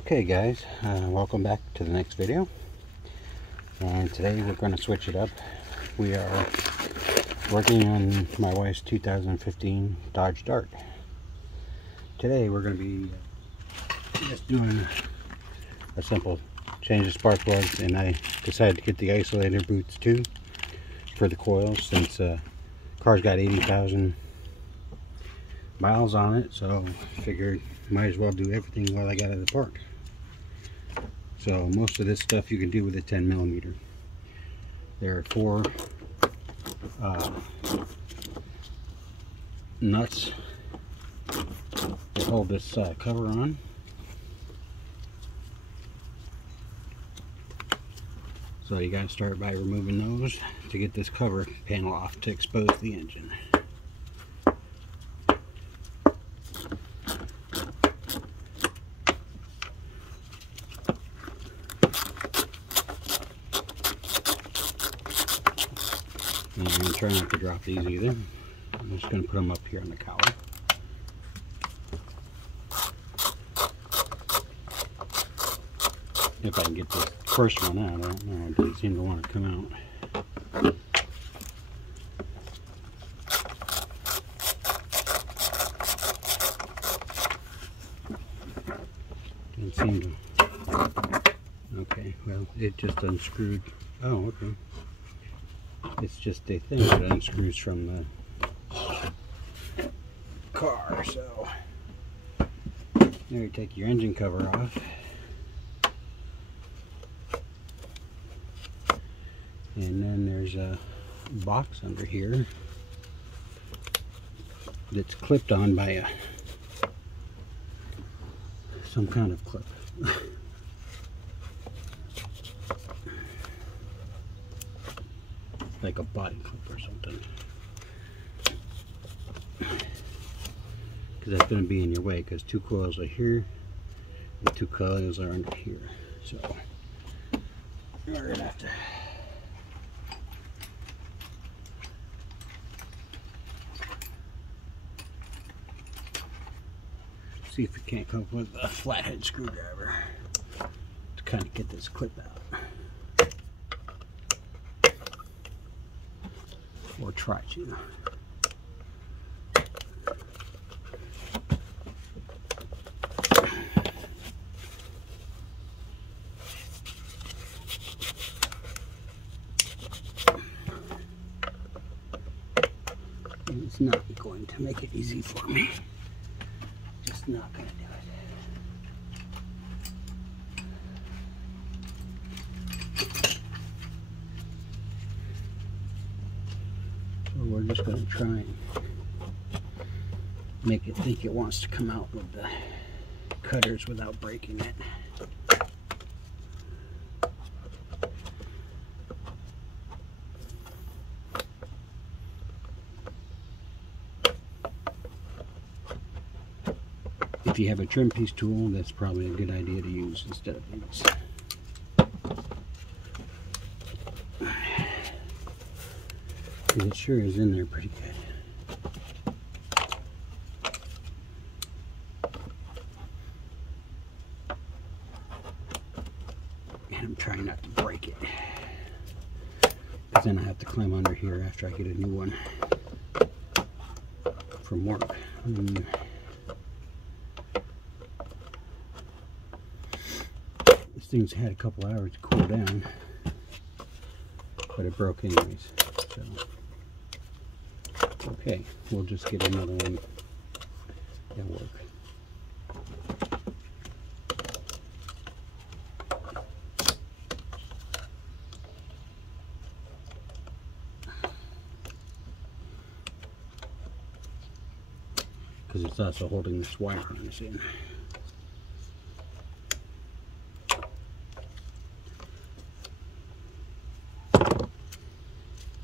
Okay guys, welcome back to the next video, and today we're going to switch it up. We are working on my wife's 2015 Dodge Dart. Today we're going to be just doing a simple change of spark plugs, and I decided to get the isolator boots too for the coils since the car's got 80,000 miles on it, so I figured might as well do everything while I got it at the park. So most of this stuff you can do with a 10mm. There are 4 nuts that hold this cover on. So you got to start by removing those to get this cover panel off to expose the engine. And I'm going to try not to drop these either. I'm just going to put them up here on the cowl. If I can get this first one out, I don't know, it doesn't seem to want to come out. Doesn't seem to. Okay, well, it just unscrewed. Oh, okay. It's just a thing that unscrews from the car, so there you take your engine cover off, and then there's a box under here that's clipped on by some kind of clip. Like a body clip or something, because that's going to be in your way, because 2 coils are here and 2 coils are under here, so we're going to have to see if we can't come up with a flathead screwdriver to kind of get this clip out. Or try to. It's not going to make it easy for me. Just not going to do it. So we're just going to try and make it think it wants to come out with the cutters without breaking it. If you have a trim piece tool, that's probably a good idea to use instead of these. It sure is in there pretty good. And I'm trying not to break it, because then I have to climb under here after I get a new one from work. This thing's had a couple hours to cool down, but it broke anyways. So okay, we'll just get another one at work. Because it's also holding this wire harness in.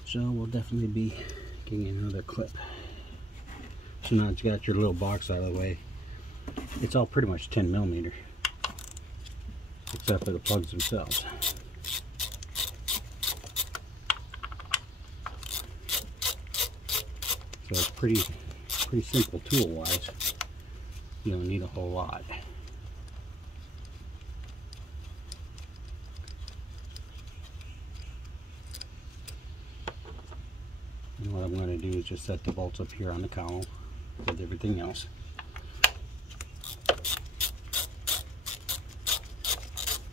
So we'll definitely be getting another clip. So now it's got your little box out of the way. It's all pretty much 10mm, except for the plugs themselves. So it's pretty simple tool wise. You don't need a whole lot. I'm going to do is just set the bolts up here on the cowl with everything else.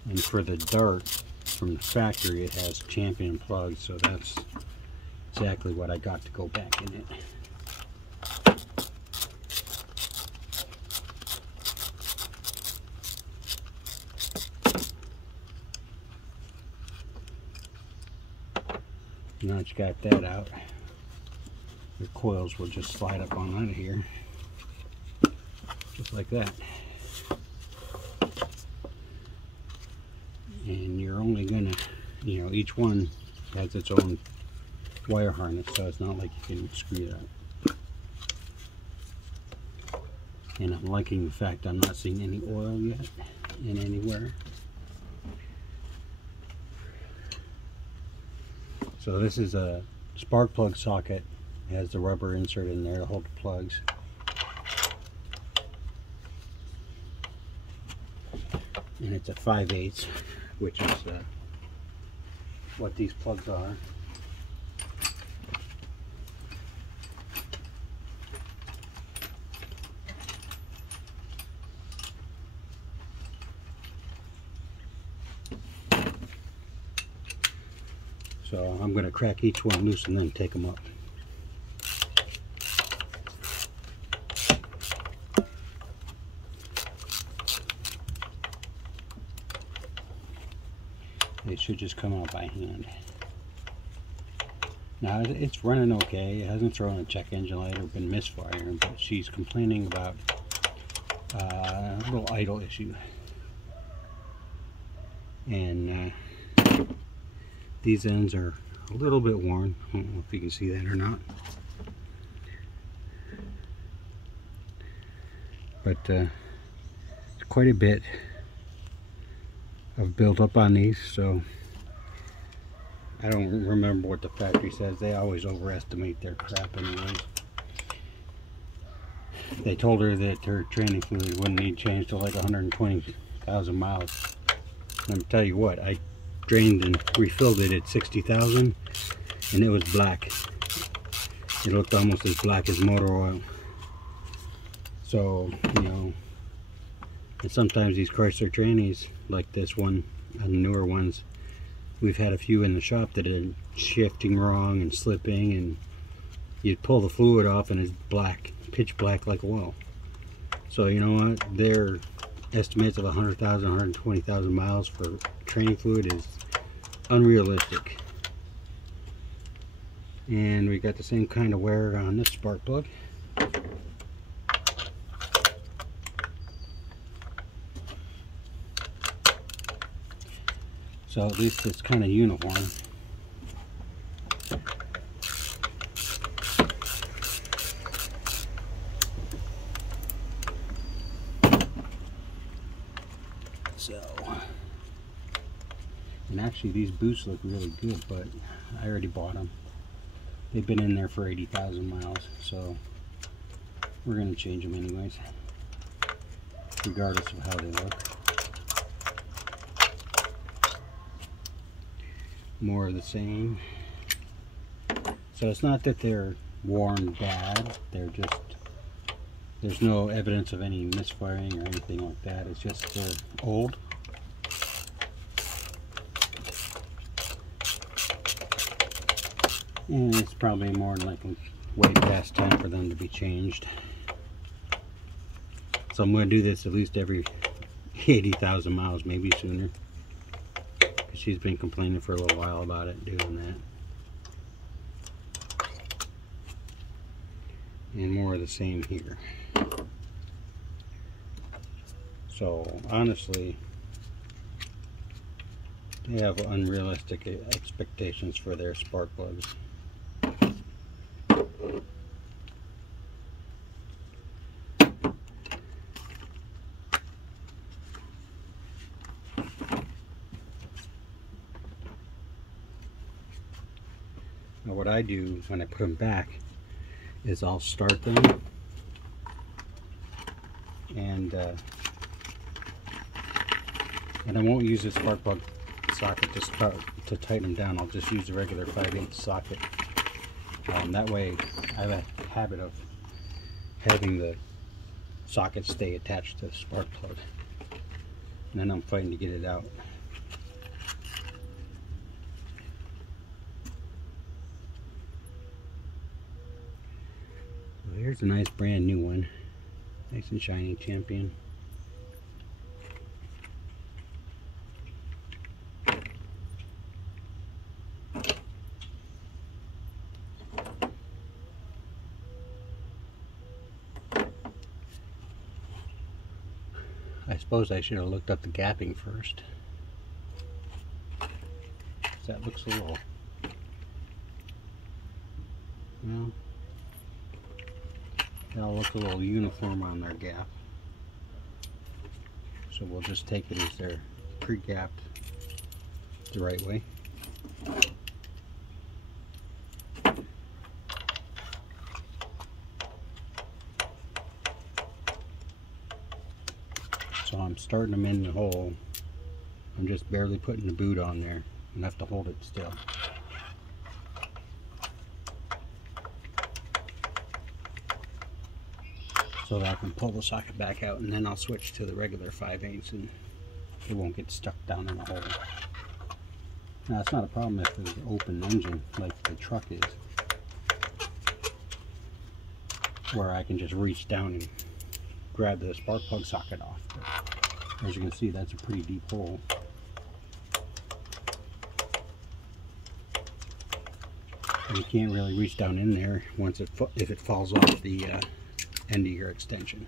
And for the dart from the factory, it has champion plugs, so that's exactly what I got to go back in it. Now that you got that out, your coils will just slide up on out of here, just like that. And you're only gonna, you know, each one has its own wire harness, so it's not like you can screw that. And I'm liking the fact I'm not seeing any oil yet in anywhere. So this is a spark plug socket. It has the rubber insert in there to hold the plugs. And it's a 5/8, which is what these plugs are. So I'm going to crack each one loose and then take them up. They should just come out by hand. Now it's running okay. It hasn't thrown a check engine light or been misfiring, but she's complaining about a little idle issue. And these ends are a little bit worn. I don't know if you can see that or not. But it's quite a bit of built up on these, so I don't remember what the factory says. They always overestimate their crap anyways. They told her that her training fluid wouldn't need change till like 120,000 miles. Let me tell you what, I drained and refilled it at 60,000 and it was black. It looked almost as black as motor oil. So, you know, and sometimes these Chrysler trainees, like this one and newer ones, we've had a few in the shop that are shifting wrong and slipping, and you pull the fluid off and it's black, pitch black like oil. So you know what, their estimates of 100,000, 120,000 miles for training fluid is unrealistic. And we got the same kind of wear on this spark plug. So at least it's kind of uniform. So, and actually these boots look really good, but I already bought them. They've been in there for 80,000 miles, so we're going to change them anyways, regardless of how they look. More of the same. So it's not that they're worn bad, they're just, there's no evidence of any misfiring or anything like that. It's just they're old. And it's probably more than likely way past time for them to be changed. So I'm going to do this at least every 80,000 miles, maybe sooner. Because she's been complaining for a little while about it, doing that. And more of the same here. So honestly, they have unrealistic expectations for their spark plugs. Now what I do when I put them back is I'll start them and I won't use this spark plug socket to tighten them down. I'll just use the regular 5/8 socket That way I have a habit of having the socket stay attached to the spark plug, and then I'm fighting to get it out. So here's a nice brand new one, nice and shiny Champion. I suppose I should have looked up the gapping first. That looks a little, well, that'll look a little uniform on their gap. So we'll just take it as they're pre-gapped the right way. So I'm starting them in the hole. I'm just barely putting the boot on there, enough to hold it still. So that I can pull the socket back out, and then I'll switch to the regular 5/8 and it won't get stuck down in the hole. Now it's not a problem if there's an open engine like the truck is, where I can just reach down and grab the spark plug socket off. But as you can see, that's a pretty deep hole. And you can't really reach down in there once if it falls off the end of your extension.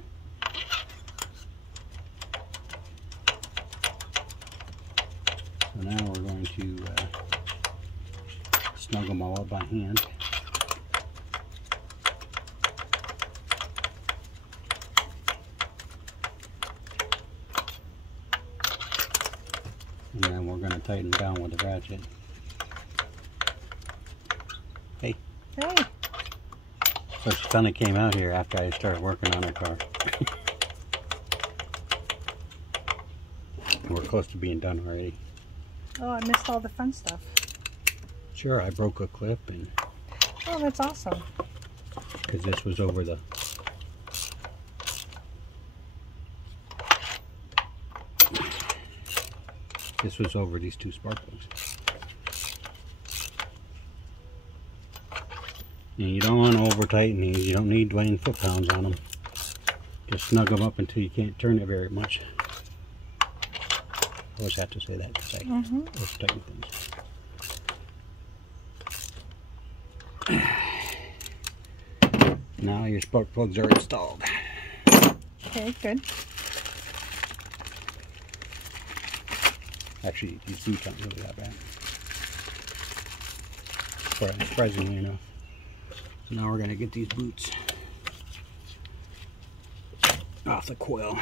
So now we're going to snug them all up by hand. And then we're going to tighten down with the ratchet. Hey. Hey. So she finally came out here after I started working on her car. We're close to being done already. Oh, I missed all the fun stuff. Sure, I broke a clip, and Oh, that's awesome. because this was over the these two spark plugs. And you don't want to over tighten these. You don't need 20 foot-pounds on them. Just snug them up until you can't turn it very much. I always have to say that because I over tighten things. Now your spark plugs are installed. Okay, good. Actually, these boots aren't really that bad, surprisingly enough. So now we're going to get these boots off the coil.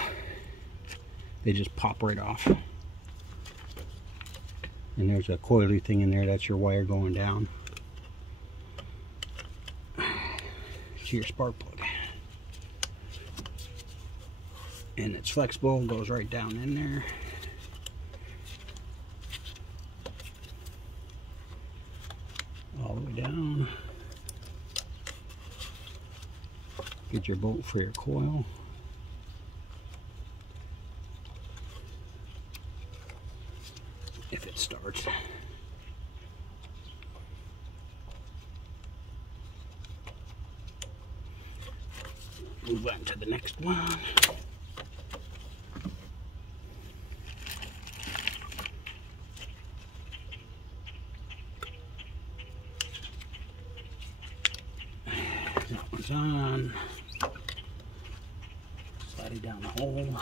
They just pop right off. And there's a coily thing in there, that's your wire going down to your spark plug. And it's flexible, goes right down in there. All the way down. Get your bolt for your coil. If it starts. Move on to the next one. That one's on. Slide it down the hole.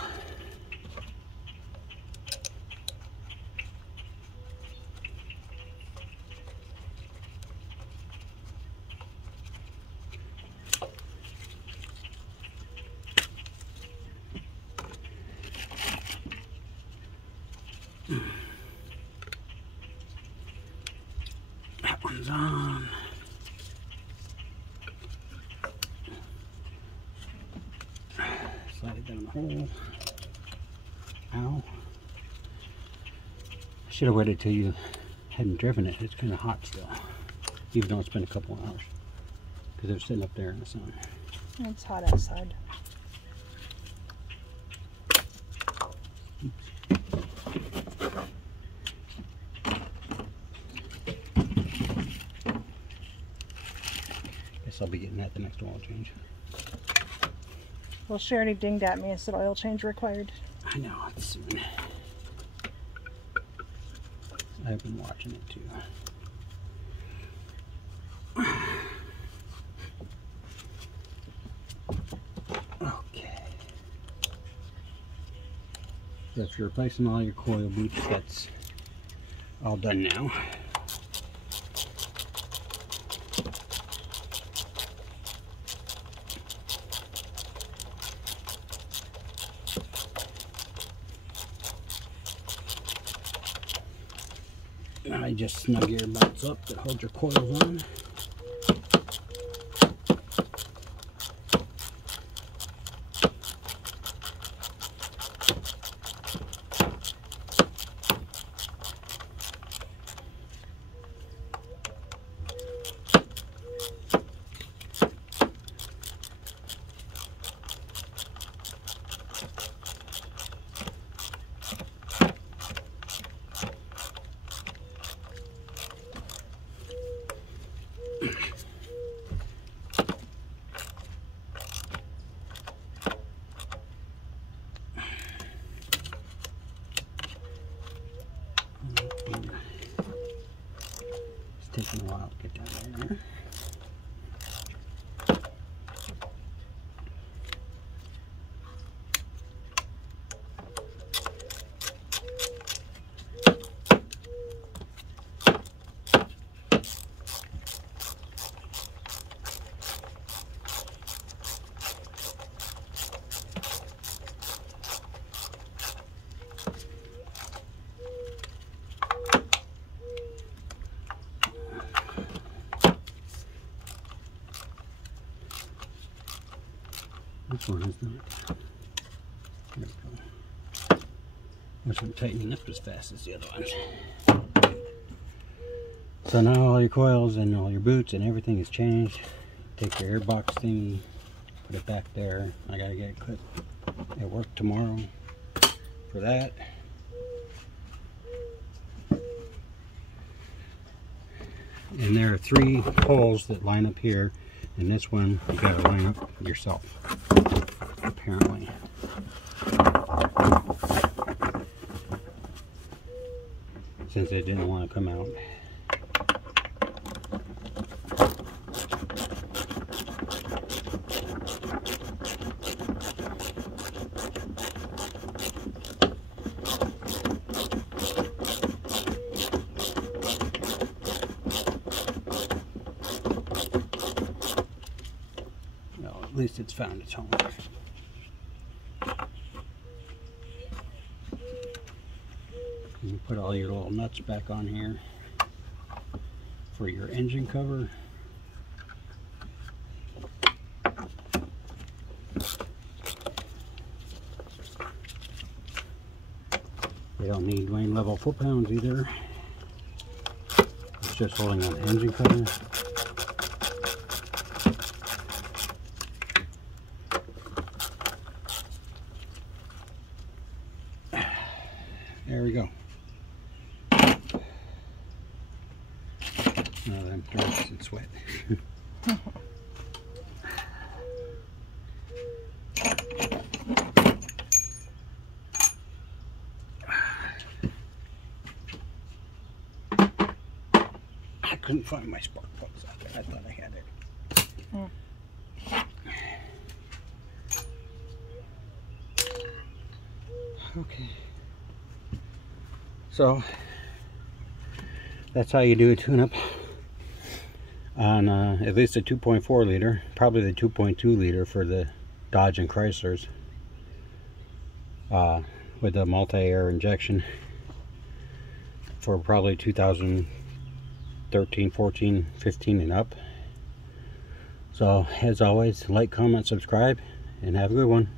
That one's on. Slide it down the hole. Ow. I should have waited till you hadn't driven it. It's kind of hot still, even though it's been a couple of hours. because they're sitting up there in the sun. It's hot outside. Guess I'll be getting that the next oil change. Well, she already dinged at me and said oil change required. I know, it's soon. I've been watching it too. Okay. So if you're replacing all your coil boots, that's all done now. Now you just snug your belts up to hold your coils on. It's taking a while to get down there. This one is not. There we go. Wasn't tightening up as fast as the other ones. So now all your coils and all your boots and everything is changed. Take your airbox thingy, put it back there. I gotta get it clipped at work tomorrow for that. And there are 3 holes that line up here, and this one you gotta line up yourself, apparently. Since it didn't want to come out. At least it's found its home. You put all your little nuts back on here for your engine cover. They don't need lane level foot-pounds either. It's just holding on the engine cover. There we go. Now that I'm drenched in sweat. I couldn't find my spark plugs out there. I thought I had it. Okay. So that's how you do a tune-up on at least a 2.4 liter, probably the 2.2 liter for the Dodge and Chryslers, with a multi-air injection for probably 2013, 14, 15 and up. So as always, like, comment, subscribe, and have a good one.